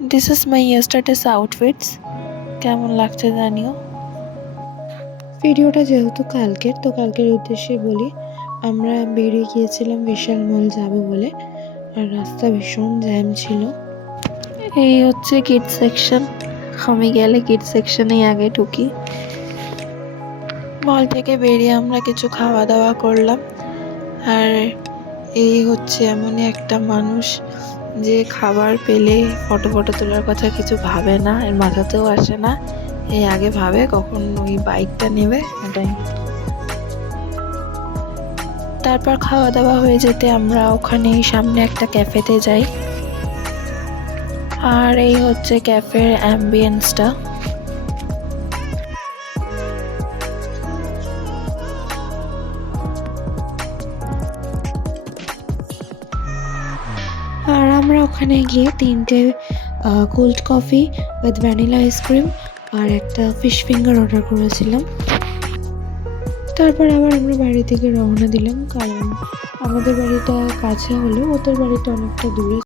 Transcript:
This is my ইয়েস্টারডেস outfits. কেমন লাগছে জানিও। ভিডিওটা যেহেতু কালকের, তো কালকের উদ্দেশ্যে বলি, আমরা বেরিয়ে গিয়েছিলাম বিশাল মল যাব বলে, আর রাস্তা ভীষণ জ্যাম ছিল। এই হচ্ছে কিড সেকশন। আমি গেলে কিড সেকশনেই আগে ঢুকি। মল থেকে বেরিয়ে আমরা কিছু খাওয়া দাওয়া করলাম। আর এই হচ্ছে এমনই একটা মানুষ যে খাবার পেলে ফটো তোলার কথা কিছু ভাবে না, এর মাথাতেও আসে না। এই আগে ভাবে কখন ওই বাইকটা নেবে, এটাই। তারপর খাওয়া দাওয়া হয়ে যেতে আমরা ওখানে সামনে একটা ক্যাফেতে যাই। আর এই হচ্ছে ক্যাফের অ্যাম্বিয়েন্সটা। আর আমরা ওখানে গিয়ে 3টে cold coffee with vanilla ice cream আর একটা ফিশ ফিঙ্গার অর্ডার করেছিলাম। তারপর আবার আমরা বাড়ি থেকে রওনা দিলাম, কারণ আমাদের বাড়িটা কাছে হলেও ওদের বাড়িটা অনেকটা দূরে।